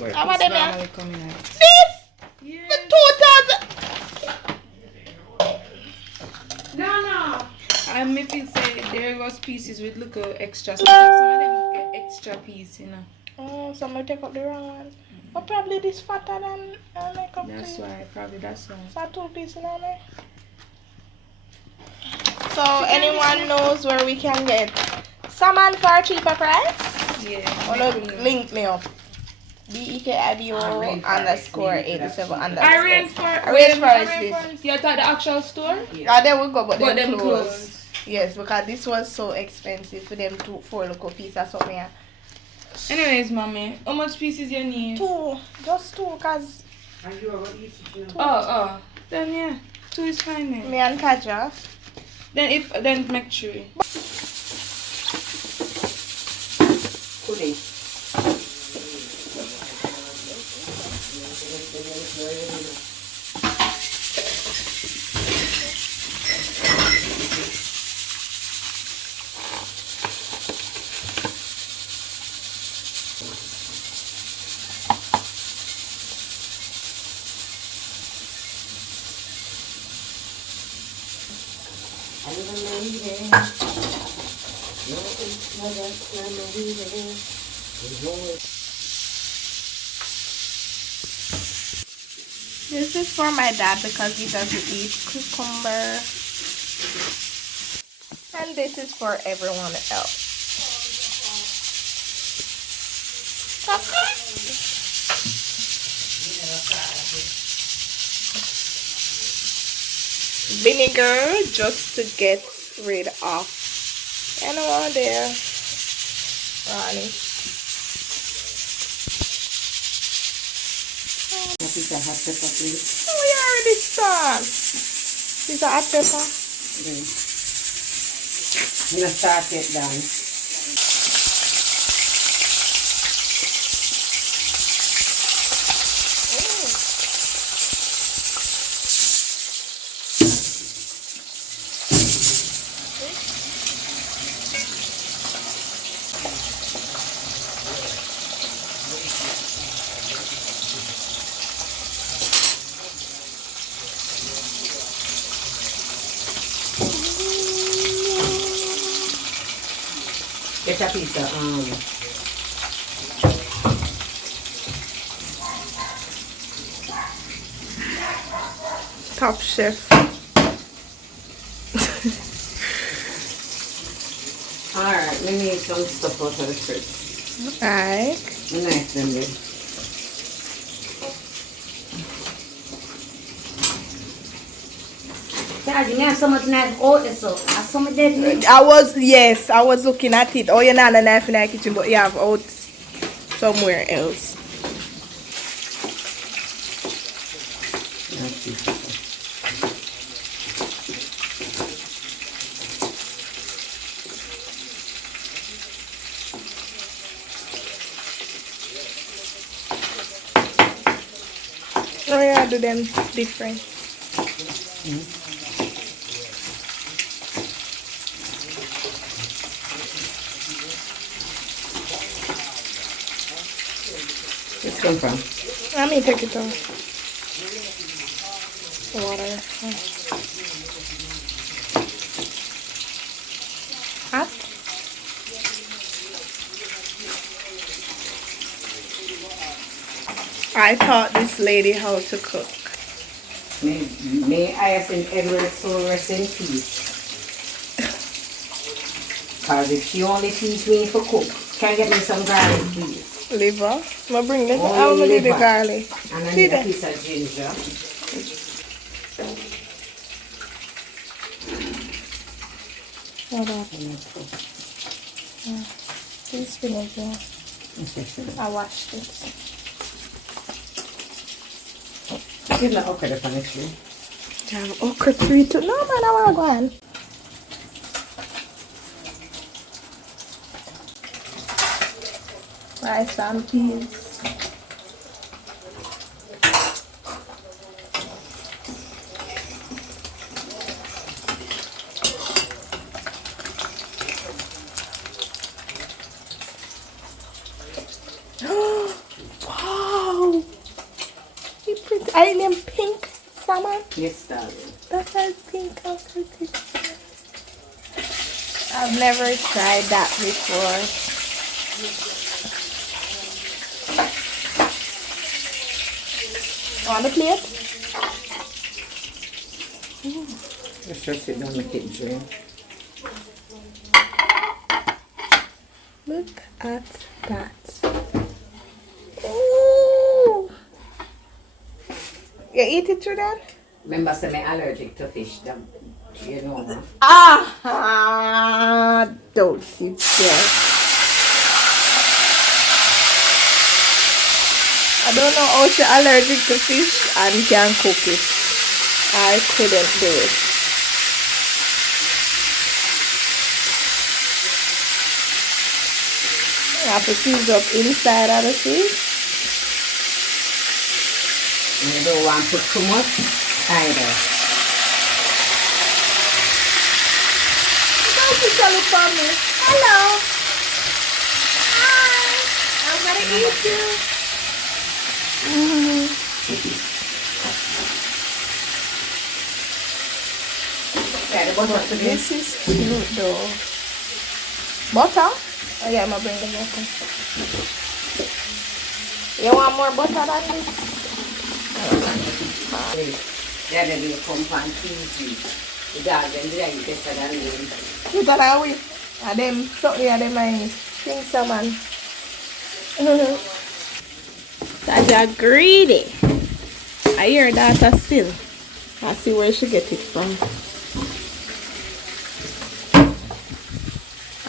4 How pieces about them, normally coming out. This? Yes. The 2,000. No. If you say there was pieces with little extra, some of them get extra piece, you know. Oh, somebody take up the wrong one. But probably this fatter than makeup. That's why. So 2 pieces in there. So anyone knows where we can get salmon for a cheaper price? Yeah. Wanna link me up. BEKIBO_87_. I ran for this. You thought the actual store? Yeah, there we go, but them closed. closed. Yes, because this was so expensive for them 4 little pieces or something. Anyways, mommy, how much pieces you need? 2, just 2, cause. And you already eat it. Oh, then yeah, 2 is fine then. Me and Kaja. Then make 3. Cool. This is for my dad because he doesn't eat cucumber. And this is for everyone else. Vinegar just to get rid of anyone there. Ronnie. Piece of hot pepper, please. Oh, we already start. Is that hot pepper? I'm gonna start it down. Get a piece of Top chef. Alright, let me eat some stuff out of the fridge. Alright. Nice, then, babe. Daddy, me have so much knife out there, so I saw my dead. I was looking at it. Oh, you're not a knife in the kitchen, but you have out somewhere else. Oh yeah, do them different. Where's it come from? Let me take it off. Water. Hot? I taught this lady how to cook. May Hyacinth Edward's soul rest in peace. Because if she only teach me for cook, can get me some garlic, please? Liver? I'm bring it. Only I'll do the liver. garlic. And I See need a that? piece of ginger. Hold on. Please vinegar. I washed it. Give me okra for next year. Damn, okra tree too. No man, I wanna go on. Rice and peas. Wow. I name pink salmon. Yes, darling. That's like pink. Okay. I've never tried that before. On the plate? Let's just sit down with it, Jane. Look at that. Ooh. You eat it through that? Remember, say I'm allergic to fish. Them, you know, huh? Don't you dare. I don't know how she's allergic to fish and can cook it. I couldn't do it. You have to season up inside of the fish. And you don't want to put too much either. Don't you tell it for me. Hello. Hi. I'm gonna eat you. Yeah, the butter to This is cute though. Butter? Oh yeah, I'm gonna bring the butter. You want more butter than this? Yeah, then you come and cheese. The dog and the egg better than them. You got a way. And them, something of them I think salmon. Taja greedy. I hear that still. I see where she get it from.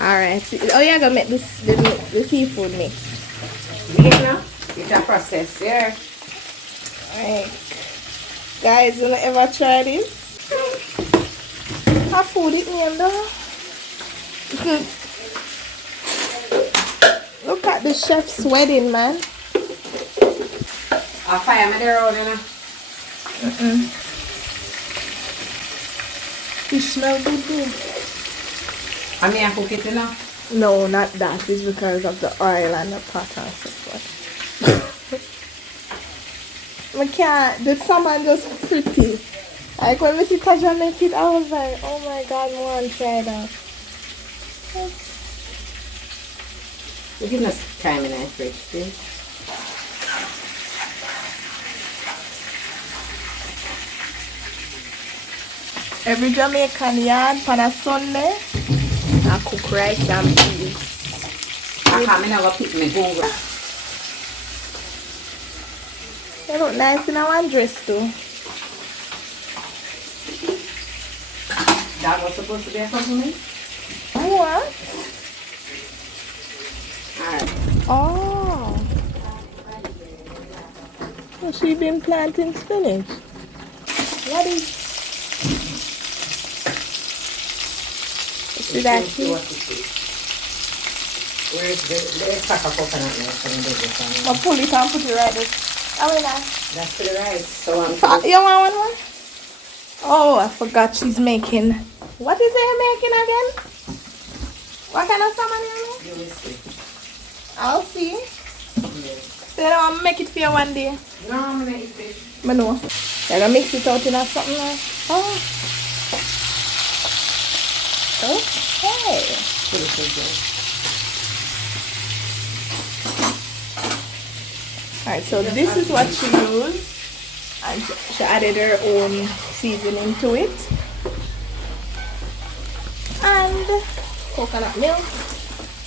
Alright. Oh yeah, gonna make this the seafood mix. Yeah, it's a process, yeah. Alright. Guys, you ever try this? How food it name though? Look at the chef's wedding, man. I'll fire me there out, you know. It smell good too. I mean, I cook it, you know. No, not that. It's because of the oil and the pot and stuff. I can't. The salmon just pretty. Like when we see Taja make it, I was like, oh my god, I want to try that. You give us time in the fridge, see? Every Jamaican yard on a Sunday, I cook rice and peas. I can't never pick my bunga. They look nice in our dress too. That was supposed to be a compliment? What? Alright. Oh. So she been planting spinach. What is? See that here? Where's the pack of coconut milk? I'll pull it and put it right there. Oh, wait, That's for the rice. So I'm you want one more? Oh, I forgot she's making. What is it making again? What kind of salmon you making? I'll see. Yes. Then I'll make it for you one day. No, I'm gonna eat it. I know. You're gonna mix it out in something like. Oh. Okay. Put it in there. Alright, so this is what she used. And she added her own seasoning to it. And coconut milk.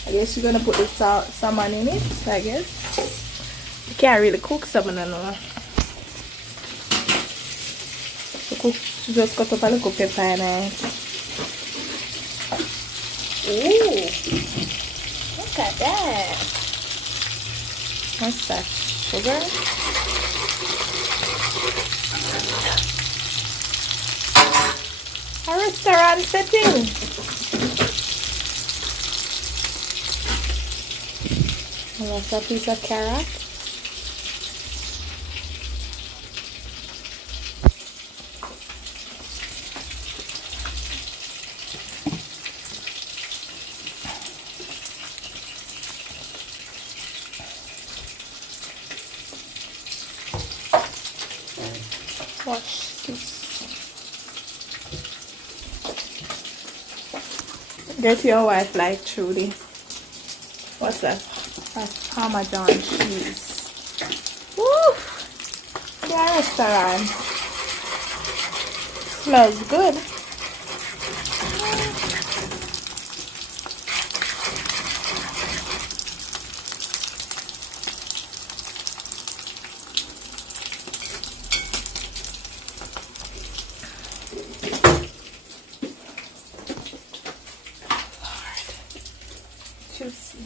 I guess she's gonna put the salmon in it, I guess. You can't really cook salmon, I know. So she just cut up a little pepper and ooh, look at that. What's that? Sugar? A restaurant setting. And that's a piece of carrot. Watch this. Get your wife like Trudy. What's that? That's Parmesan cheese. Woo! The restaurant. Smells good. Juicy.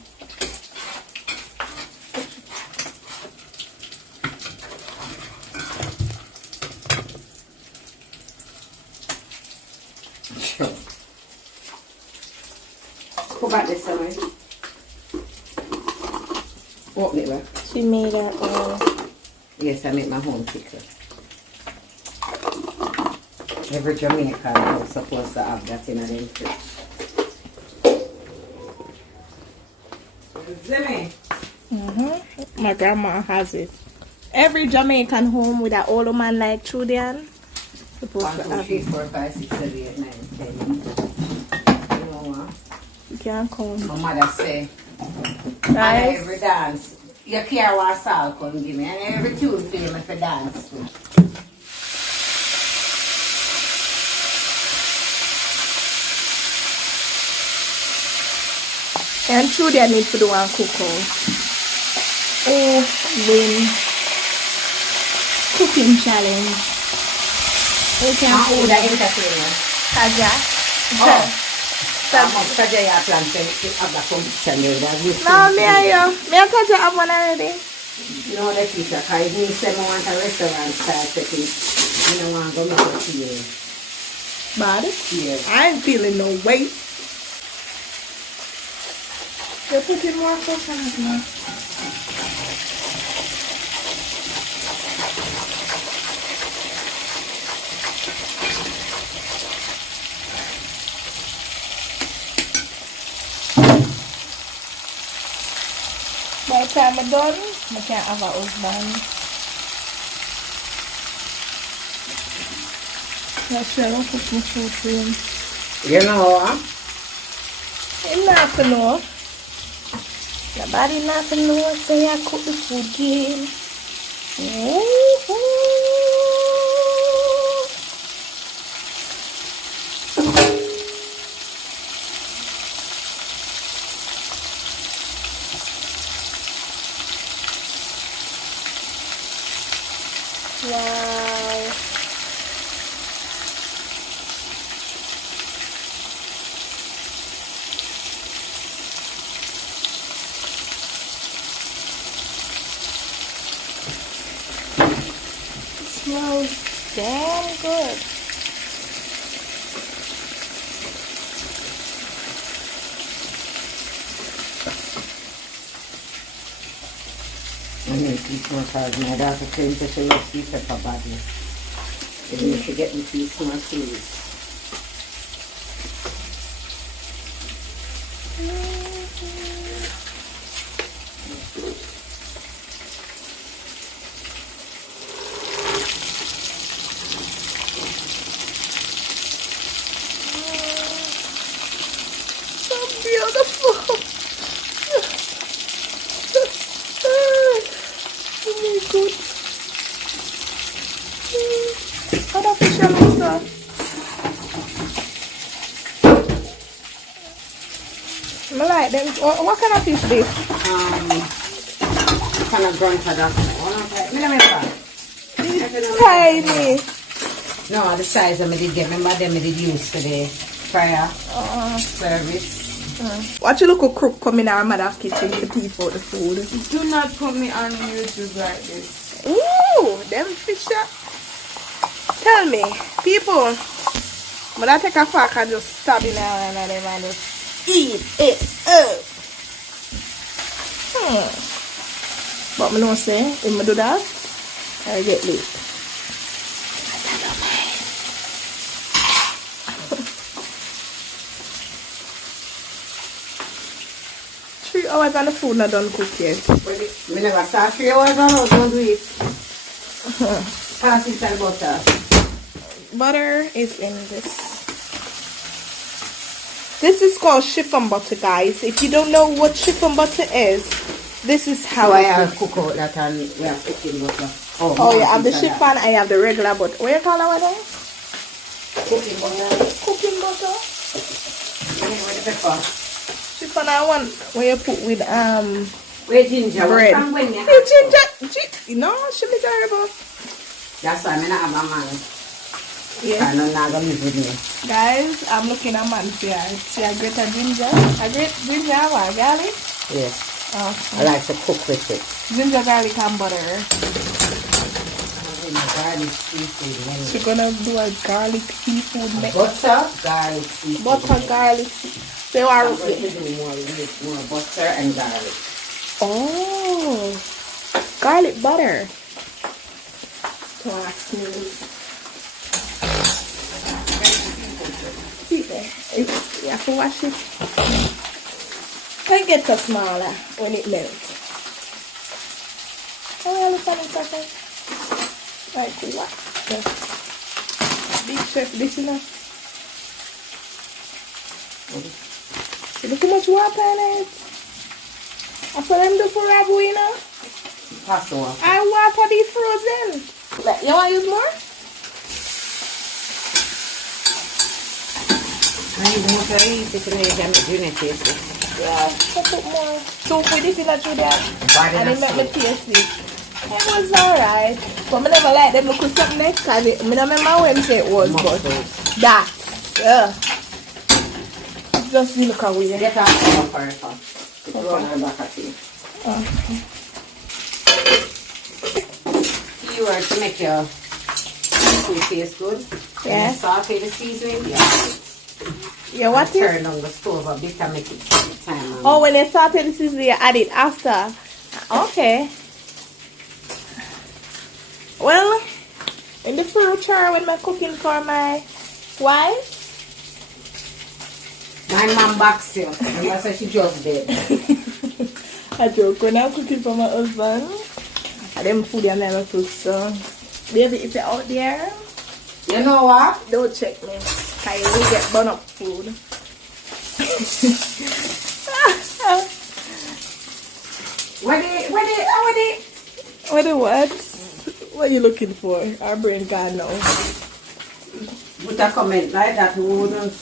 Go back this side. Open it, right? She made her own. Yes, I make my own pickle. Every Jamaican is supposed to have that in a them fridge. Zimmy. My grandma has it. Every Jamaican home with an older man like Trudian supposed 1, to 2, have 3, it. 4, 5, 6, 7, 8, 9, 10. You know what? You can't count. My mother say, Guys, every dance, you care what salt come give me, and every tune for me for dance too. and Trudian need to do one cook out. Oh, win. Cooking challenge. We can Who do the that. entertainer? Kaja. Oh. How much Kaja you plan to have the competition there? No, me and you. Me and Kaja have one already. No, that is a because me say I want a restaurant style setting. I don't want to go make it here. Body? Yes. I ain't feeling no weight. You put in more coconut now. By the time I'm done, I can't have a husband. Let's share up with my food for him. You know what? Him not to know. Nobody not to know, say I cook the food game. Ooh. Wow. Smells damn good. I need to eat more cards. My daughter claims that she loves sweet pepper badly. You need to get me to eat more cheese. So beautiful. Oh my god. Other fish and stuff. I like them. What kind of fish this? Kind of grandfather. Tiny. No, the size of me did get. Remember them I did use for the fire service. Watch a little crook come in our mother's kitchen to peep out the food. Do not put me on YouTube like this. Ooh, them fish up. Tell me, people, but I take a fork and just stab in there and them and just eat it up. But I don't say, if I do that, I get late. 3 hours and the food not done cook yet. We never start 3 hours on, don't do it. Pass it and butter. Butter is in this. This is called chiffon butter, guys. If you don't know what chiffon butter is, this is how I have cook out that and we have cooking butter. Oh, you have the chiffon, I have the regular butter. What you call that one then? Cooking butter. Cooking butter. Yeah, with the pepper. Chiffon I want where you put with Where ginger? bread. From when you Hey, ginger. No, it should be terrible. That's why I'm not have a man. Yeah. I'm not gonna live with me. Guys, I'm looking at man here. See a greater ginger. A great ginger or garlic? Yes. Oh. I like to cook with it. Ginger, garlic and butter. Garlic seafood. She's gonna do a garlic seafood mix. Butter, garlic seafood. Butter, garlic. So you are I'm going to do more butter and garlic. oh, garlic butter. See there. You have to wash it. It gets smaller when it melts. Oh, look at it. Like what? Big chef, this enough. See, look how much water in it. That's what I'm doing for Rabu, you know? Pass the water. I water these frozen. Like, you want to use more? I need more to eat it to make them dinner tasty. Yeah, I put more soup with it in a that. And it make me taste it. It was alright. But I never like them look at something next because I don't remember when it was, but that. Yeah. Just look away. Get out of the fire. Run her back at you. Okay. You are to make your food taste good. Yeah. And saute the seasoning. Yeah, what is? Turn on the stove a bit and make it time. Oh, when you saute the seasoning, you add it after. Okay. Well, in the future, when I'm cooking for my wife, My mom backs you. And that's why she just did. I joke when I'm cooking for my husband. And them food I never cook, so baby, if you're out there, You know what? don't check me. I will get burn up food. What the what? What are you looking for? Our brain God knows. Put a comment like that, who wouldn't.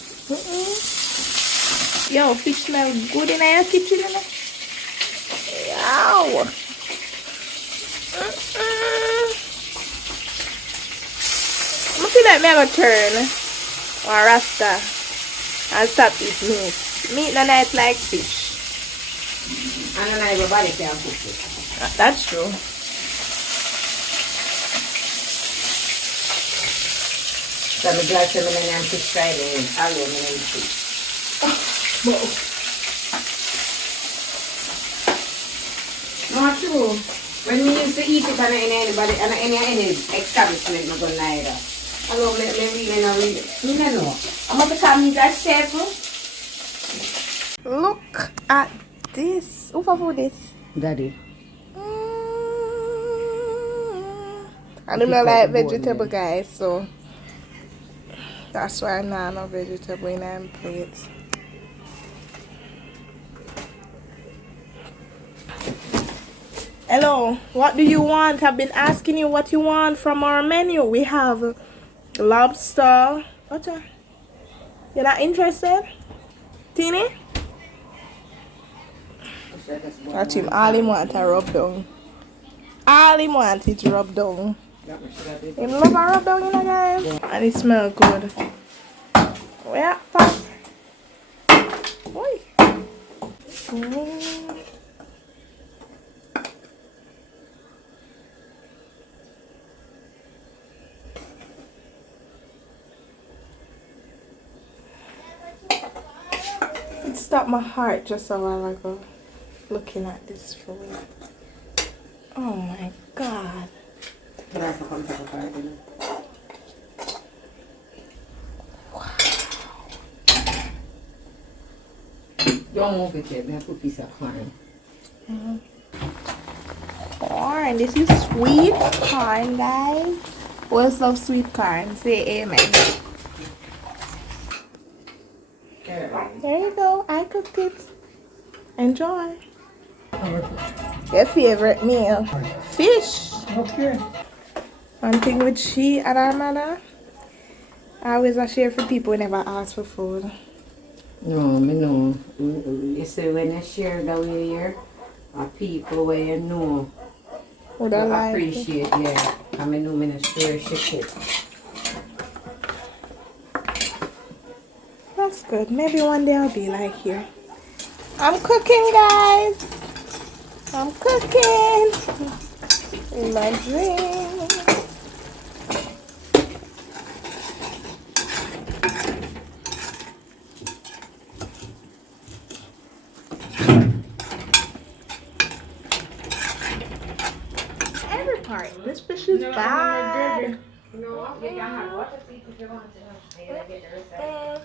Yo, fish smell good in our kitchen, you know? Yow. I feel like I'm going to turn or rasta and stop eating meat. Meat no nice like fish. And then everybody can cook it. That's true. So I'm glad to know I'm fish Friday and I love me fish. Whoa. Not true. When we used to eat it and any establishment, I'm going to lie that. I love me really not really. You know. I'm going to call me that chef. Look at this. Who for this? Daddy. I do not like vegetable, guys, so that's why I'm not no vegetable in my plates. Hello, what do you want? I've been asking you what you want from our menu. We have lobster. What's that? You're not interested? Teeny? Watch him. All he want to rub down. All he want is rub down. Him love a rub down, you know, guys? And it smells good. Where? Pass. Oi. It stopped my heart just a while ago looking at this food. Oh my God. Wow. Don't move it yet. I put a piece of corn. Corn. This is sweet corn, guys. Who else love sweet corn? Say amen. There you go. I cooked it. Enjoy. Your favorite meal? Fish. Okay. One thing with she and her mother, I always a share for people who never ask for food. No, me know. You see, when you share the way here, people where you know, Would you I like it? appreciate, yeah. I mean, no, me not sure she cook. That's good. Maybe one day I'll be like you. I'm cooking, guys. I'm cooking. In my dream. Every part. This fish is bad. No, you can have water if you want to. I gotta get the recipe.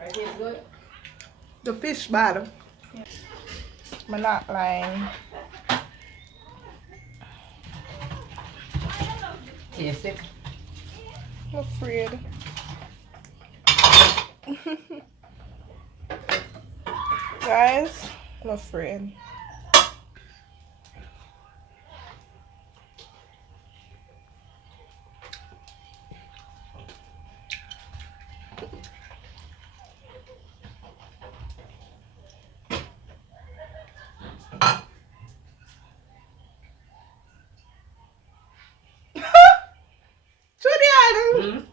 Right, it's good. The fish bad. I'm not lying. Taste it. I'm afraid. Guys, I'm afraid. Julian!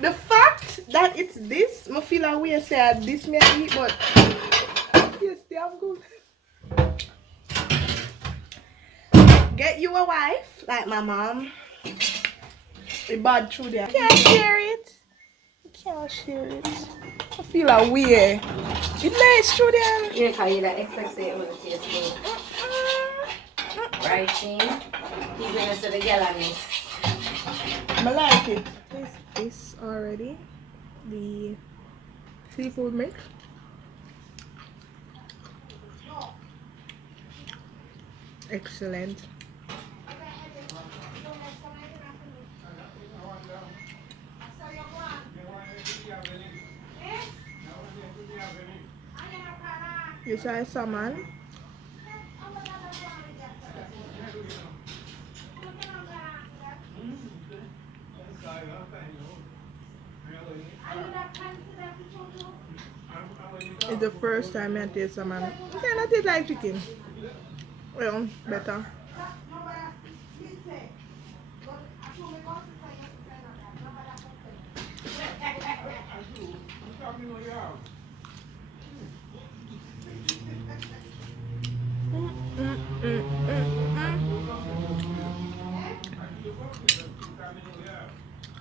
The fact that it's this, I feel like we say this may I eat, but yes, they are good. Get you a wife like my mom. We bad through there. Can't share it. Can't share it. I feel like weird. It nice through there. Yeah, because you expect it will taste good. Right, see? He's going to say the yellowness. I like it. Taste this already. The seafood mix. Excellent. You try salmon. It's the first time I taste salmon. It kind of taste like chicken. Well, better.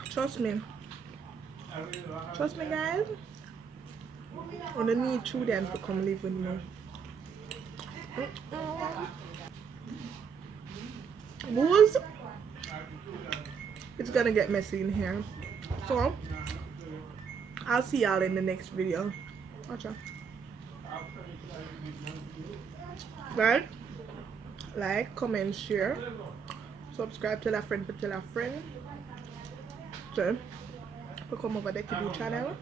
Trust me. Trust me, guys. I don't need children to come live with me. Booze. It's gonna get messy in here. So, I'll see y'all in the next video. Watch out. Right? Like, comment, share. Subscribe, tell a friend to tell a friend. So, come over there to the channel.